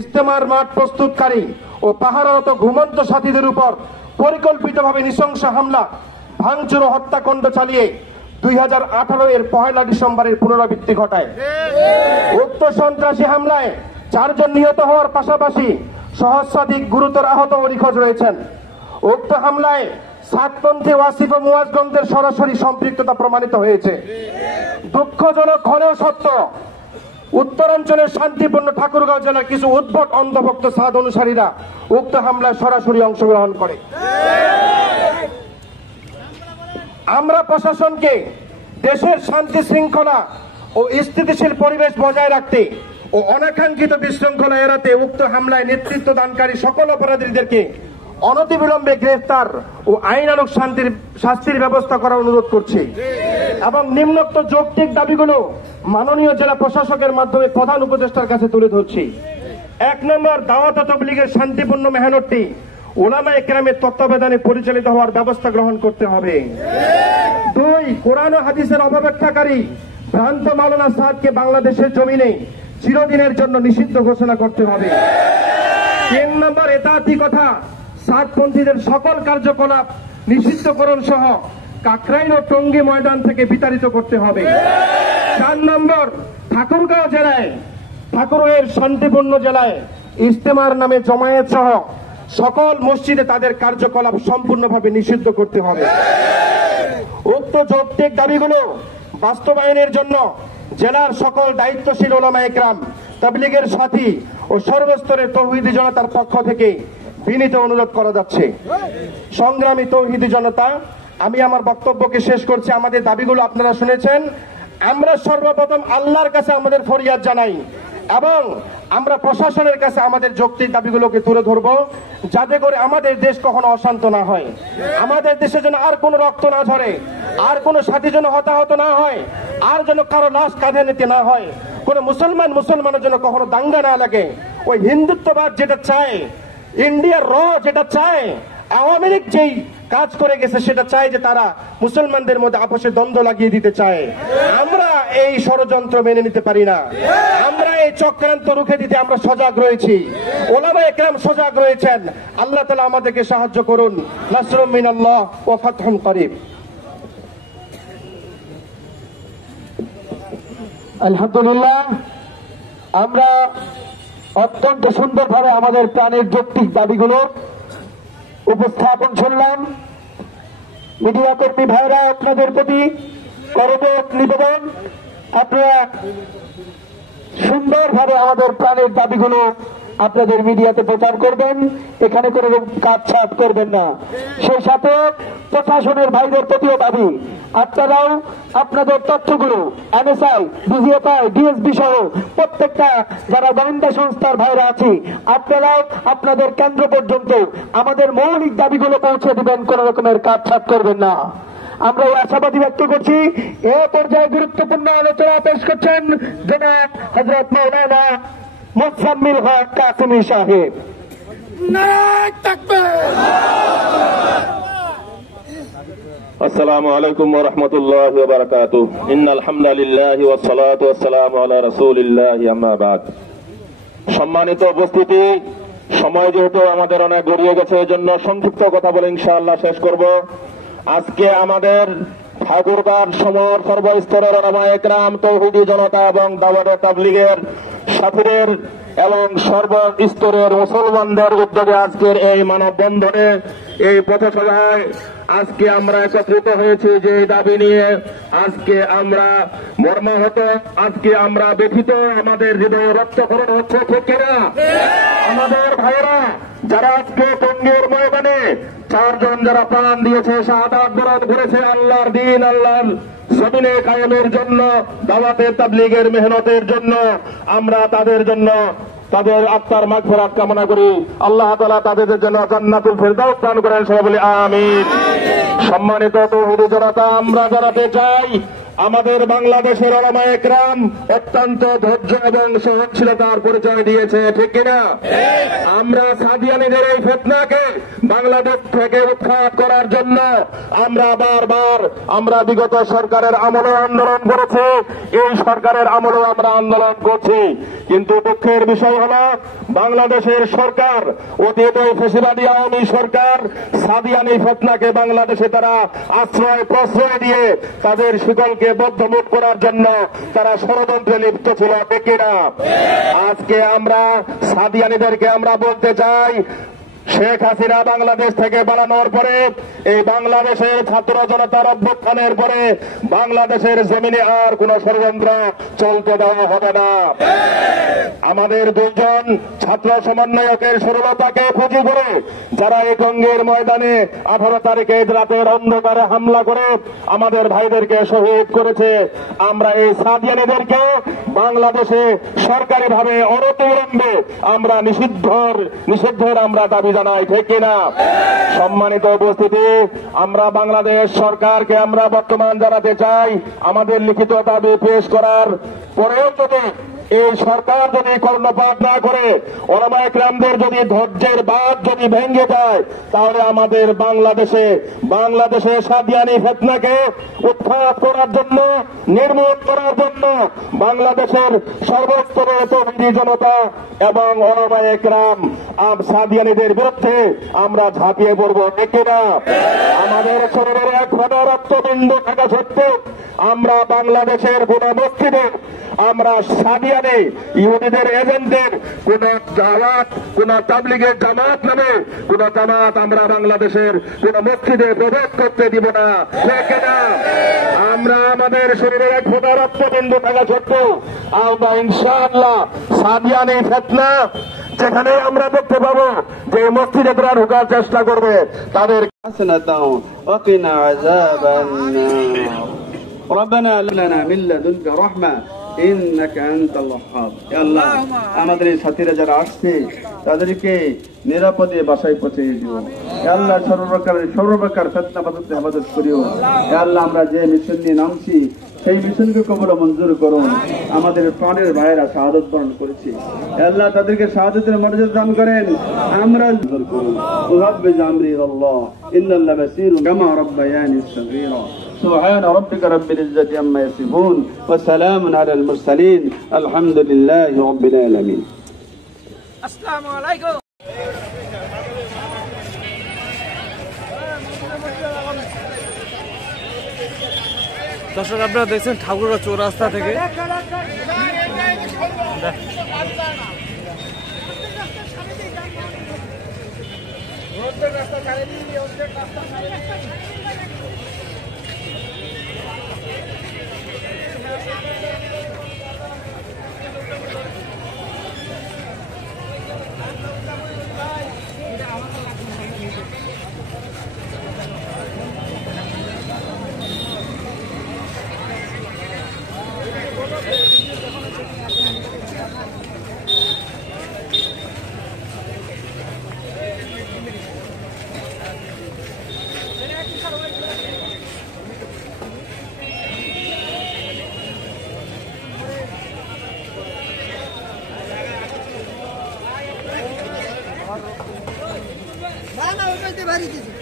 ইজতেমার মাঠ প্রস্তুতকারী ও পাহারারত ঘুমন্ত সাথীদের উপর পরিকল্পিতভাবে নৃশংস হামলা, ভাঙচুর ও হত্যাকাণ্ড চালিয়ে 2018 এর 1 ডিসেম্বরের পুনরাবৃত্তি ঘটায়। উক্ত সন্ত্রাসী হামলায় 4 জন নিহত হওয়ার পাশাপাশি সহস্রাধিক গুরুতর আহত ও নিখোঁজ রয়েছেন। উক্ত হামলায় সাতপন্থী ওয়াসিফ ও মুয়াজ্জমদের সরাসরি সম্পৃক্ততা প্রমাণিত হয়েছে। দুঃখজনক হলেও সত্য, উত্তরাঞ্চলের শান্তিপূর্ণ ঠাকুরগাঁও জেলার কিছু উদ্ভট অন্ধভক্ত সাদ অনুসারীরা উক্ত হামলায় সরাসরি অংশগ্রহণ করে। আমরা প্রশাসনকে দেশের শান্তি শৃঙ্খলা ও স্থিতিশীল পরিবেশ বজায় রাখতে ও অনাকাঙ্ক্ষিত বিশৃঙ্খলা এড়াতে উক্ত হামলায় নেতৃত্ব দানকারী সকল অপরাধীদেরকে অনতিবিলম্বে গ্রেফতার ও আইনানুগ শাস্তির ব্যবস্থা করার অনুরোধ করছি এবং নিম্নোক্ত যৌক্তিক দাবিগুলো মাননীয় জেলা প্রশাসকের মাধ্যমে প্রধান উপদেষ্টার কাছে তুলে ধরছি। 1 নম্বর, দাওয়াত তাবলীগের শান্তিপূর্ণ মেহনতটি উলামায়ে কেরামের তত্ত্বাবধানে পরিচালিত হওয়ার ব্যবস্থা গ্রহণ করতে হবে। 2, কোরআন ও হাদিসের অপব্যাখ্যাকারী ভ্রান্ত মাওলানা সাহেবকে বাংলাদেশের জমিনে চিরদিনের জন্য নিষিদ্ধ ঘোষণা করতে হবে। 3 নম্বর, এতাতি কথা সাতপন্থীদের সকল কার্যকলাপ নিষিদ্ধকরণ সহ কাকরাইল ও টঙ্গী ময়দান থেকে বিতাড়িত করতে হবে। 4 নম্বর, ঠাকুরগাঁও জেলায় ঠাকুরগাঁওয়ের শান্তিপূর্ণ জেলায় ইজতেমার নামে জমায়েত সহ সকল মসজিদে তাদের কার্যকলাপ সম্পূর্ণভাবে নিষিদ্ধ করতে হবে। উক্ত যৌক্তিক দাবিগুলো বাস্তবায়নের জন্য জেলার সকল দায়িত্বশীল উলামায়ে কেরাম, তাবলীগের সাথী ও সর্বস্তরের তৌহিদি জনতার পক্ষ থেকে বিনীত অনুরোধ করা যাচ্ছে। সংগ্রামী তৌহিদি জনতা, আমি আমার বক্তব্যকে শেষ করছি। আমাদের দাবিগুলো আপনারা শুনেছেন। আমরা সর্বপ্রথম আল্লাহর কাছে আমাদের ফরিয়াদ জানাই এবং আমরা প্রশাসনের কাছে আমাদের যৌক্তিক দাবিগুলোকে তুলে ধরবো, যাতে করে আমাদের দেশ কখনো অশান্ত না হয়, আমাদের দেশে যেন আর কোনো রক্ত না ঝরে, আর কোনো সাথী যেন হতাহত না হয়, আর যেন কারো লাশ কাঁধে নিতে না হয়, কোনো মুসলমানের জন্য কখনো দাঙ্গা না লাগে। ওই হিন্দুত্ববাদ যেটা চায়, ইন্ডিয়ার যেটা চায়, আওয়ামী লীগ যেই কাজ করে গেছে সেটা চায় যে তারা মুসলমানদের মধ্যে আপোষে দ্বন্দ্ব লাগিয়ে দিতে চায়। আমরা এই ষড়যন্ত্র মেনে নিতে পারি না। আমরা এই চক্রান্ত রুখে দিতে আমরা সজাগ রয়েছি, উলামায়ে কেরাম সজাগ রয়েছেন। আল্লাহ তাআলা আমাদেরকে সাহায্য করুন। নাসরুম মিনাল্লাহ ওয়া ফাতহুন করিব। আলহামদুলিল্লাহ, আমরা অত্যন্ত সুন্দরভাবে আমাদের প্রাণের যৌক্তিক দাবিগুলো উপস্থাপন শুনলাম। মিডিয়া কর্মী ভাইরা, আপনাদের প্রতি করজোড়ে নিবেদন, আপনারা সুন্দরভাবে আমাদের প্রাণের দাবিগুলো আপনাদের মিডিয়াতে প্রচার করবেন, এখানে কোনো কাটছাট করবেন না। সেই সাথে প্রশাসনের ভাইদের প্রতিও দাবি, আপনারাও আপনাদের তথ্যগুলো এনএসআই, ডিজিএফআই, ডিএসবি সহ প্রত্যেকটা যারা গোয়েন্দা সংস্থার ভাইরা আছে, আপনারাও আপনাদের কেন্দ্র পর্যন্ত আমাদের মৌলিক দাবিগুলো পৌঁছে দিবেন, কোন রকমের কাটছাট করবেন না। আমরা এই আশাবাদী ব্যক্ত করছি। এ পর্যায়ে গুরুত্বপূর্ণ আলোচনা পেশ করছেন জনাব হযরত মাওলানা মোসাম্মিল হক কাসেমী সাহেব। নারায়ে তাকবীর। আসসালামু আলাইকুম ওয়া রাহমাতুল্লাহি ওয়া বারাকাতুহু। ইন্নাল হামদালিল্লাহি ওয়াস সালাতু ওয়াস সালামু আলা রাসূলিল্লাহি আম্মা বাদ। সম্মানিত উপস্থিতি, সময় যেহেতু আমাদের অনেক গড়িয়ে গেছে, এজন্য সংক্ষিপ্ত কথা বলে ইনশাআল্লাহ শেষ করব। আজকে আমাদের ঠাকুরগাঁও সর্বস্তরের উলামায়ে কেরাম, তৌহিদি জনতা এবং দাওয়াত তাবলীগের সাথীদের এবং সর্বস্তরের মুসলমানদের উদ্যোগে আজকের এই মানববন্ধনে, এই পথসভায় আজকে আমরা একত্রিত হয়েছি যে দাবি নিয়ে। আজকে আমরা মর্মাহত, আজকে আমরা ব্যথিত, আমাদের হৃদয়ে রক্তক্ষরণ হচ্ছে, ঠিক না? আমাদের ভাইয়েরা যারা আজকে টঙ্গীর ময়দানে 4 জন যারা প্রাণ দিয়েছে, শাহাদাত বরণ করেছে আল্লাহর দ্বীন, আল্লাহর জমিনে কায়েমের জন্য, দাওয়াতে তাবলীগের মেহনতের জন্য, আমরা তাদের জন্য তাদের আত্মার মাগফিরাত কামনা করি। আল্লাহ তাআলা তাদের জন্য জান্নাতুল ফেরদাউস দান করেন, সবাই বলি আমিন। সম্মানিত তৌহিদি জনতা, আমরা জানাতে চাই আমাদের বাংলাদেশের ওলামায়ে একরাম অত্যন্ত ধৈর্য এবং সহনশীলতার পরিচয় দিয়েছে, ঠিক কিনা? আমরা সাদিয়ানীদের এই ফিতনাকে বাংলাদেশ থেকে উৎখাত করার জন্য আমরা বিগত সরকারের আমলে আন্দোলন করেছি, এই সরকারের আমলেও আমরা আন্দোলন করছি। কিন্তু দুঃখের বিষয় হল বাংলাদেশের সরকার, অতীত ফ্যাসিবাদী আওয়ামী সরকার সাদিয়ানী ফিতনাকে বাংলাদেশে তারা আশ্রয় প্রশ্রয় দিয়ে তাদের শিকলকে বদ্ধমূল করার জন্য তারা ষড়যন্ত্রে লিপ্ত ছিল, ঠিক কিনা? আজকে আমরা সাদিয়ানীদেরকে আমরা বলতে চাই, শেখ হাসিনা বাংলাদেশ থেকে পালানোর পরে এই বাংলাদেশের ছাত্র জনতার অভ্যুত্থানের পরে বাংলাদেশের জমিনে আর কোন ষড়যন্ত্র চলতে দেওয়া হবে না। আমাদের দুইজন ছাত্র সমন্বয়কের সরলতাকে পুঁজি করে যারা এই টঙ্গীর ময়দানে 18 তারিখে রাতের অন্ধকারে হামলা করে আমাদের ভাইদেরকে শহীদ করেছে, আমরা এই সাদিয়ানীদেরকে বাংলাদেশে সরকারিভাবে অনতিবিলম্বে আমরা নিষিদ্ধের আমরা দাবি জানাই, ঠিক কিনা? সম্মানিত উপস্থিতি, আমরা বাংলাদেশ সরকারকে আমরা বর্তমান জানাতে চাই, আমাদের লিখিত দাবি পেশ করার পরেও যদি এই সরকার যদি কর্ণপাত না করে, ওলামায়ে কেরামদের যদি ধৈর্যের বাঁধ যদি ভেঙে যায়, তাহলে আমাদের বাংলাদেশে সাদিয়ানী ফিতনাকে উৎখাত করার জন্য, নির্মূল করার জন্য বাংলাদেশের সর্বস্তরের তৌহিদি জনতা এবং ওলামায়ে কেরাম সাদিয়ানীদের বিরুদ্ধে আমরা ঝাঁপিয়ে পড়ব, ঠিক কিনা? আমাদের শরীরের এক ফোঁটা রক্তবিন্দু থাকা সত্ত্বেও আমরা বাংলাদেশের কোন মসজিদে আমরা সাদিয়ানী ইহুদিদের এজেন্টদের কোন জামাত, কোন তাবলীগের জামাত নামে কোন জামাত আমরা বাংলাদেশের কোন মসজিদে প্রবেশ করতে দিব না, ঠিক না? আমরা আমাদের শরীরের এক ফোঁটা রক্তবিন্দু থাকা সত্ত্বেও আমরা ইনশাআল্লাহ সাদিয়ানী ফিতনা যেখানে আমরা দেখতে পাবো যে মসজিদে তারা ঢোকার চেষ্টা করবে তাদের حسنة وقنا عذاب النار ربنا لنا من لدنك رحمة إنك أنت الوهاب يا الله আমাদের এই সাথীরা যারা আসছে তাদেরকে নিরাপদে বাসায় পৌঁছে দিও। ইয়া আল্লাহ সর্বপ্রকার ফিতনা বাধাতে হেফাজত করিও। ইয়া আল্লাহ আমরা যে মিশন নিয়ে নামছি সেই মিশনকে কবুল ও মঞ্জুর করুন। আমাদের প্রাণের ভাইয়েরা শাহাদাত বরণ করেছে, ইয়া আল্লাহ তাদেরকে শাহাদাতের মর্যাদা দান করেন, আমরা মঞ্জুর করুন। রাব্বি জামরি আল্লাহ ইন্নাল্লাহ বাসীরুন কামা রাব্বায়ানি সগীরা। سبحان ربك رب العزة عما يصفون وسلام على المرسلين الحمد لله رب العالمين. السلام عليكم. দর্শক, আপনারা দেখছেন ঠাকুরগাঁও চৌরাস্তা থেকে বাড়ি দিয়েছি।